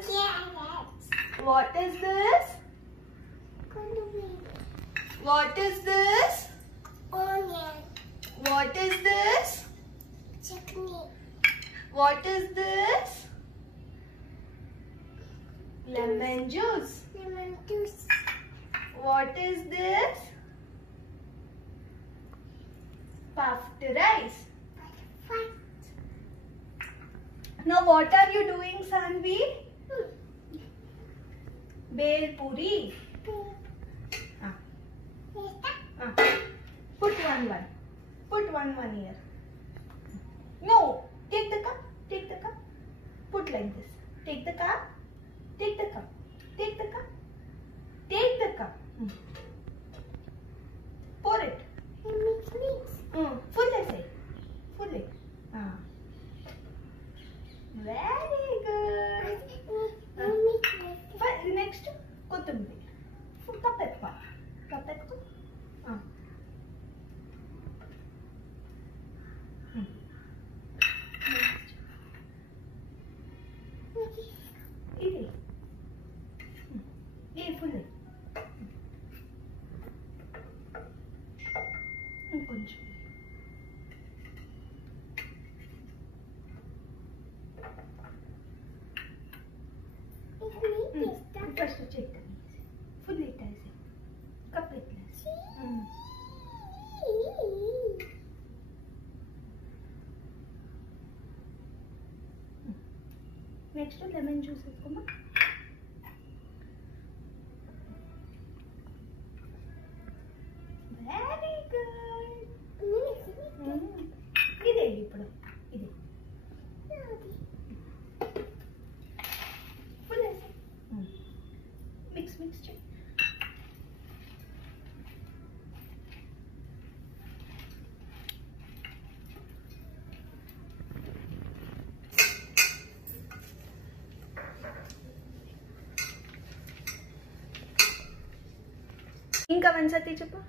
this? What is this? What is this? Onion. What is this? Chutney. What is this? Lemon juice. Lemon juice. What is this? Puffed rice. Fat. Now what are you doing, Sanvi? Bel puri. Put one. Put one here. No. Take the cup. Take the cup. Put like this. Take the cup. Take the cup. Take the cup. Take the cup. Pour it. Full ऐसे. Full it. Very good. Next, kothumber. Kapetpa. Kapetpa. Next. Full it. కొంచెం first check full it ऐसे cup it next lemon juice వేసుకోమా very good ఇదే ఇప్పుడు ఇది full ऐसे mix చేయి ఇంకా వన్ సతి చెప్పు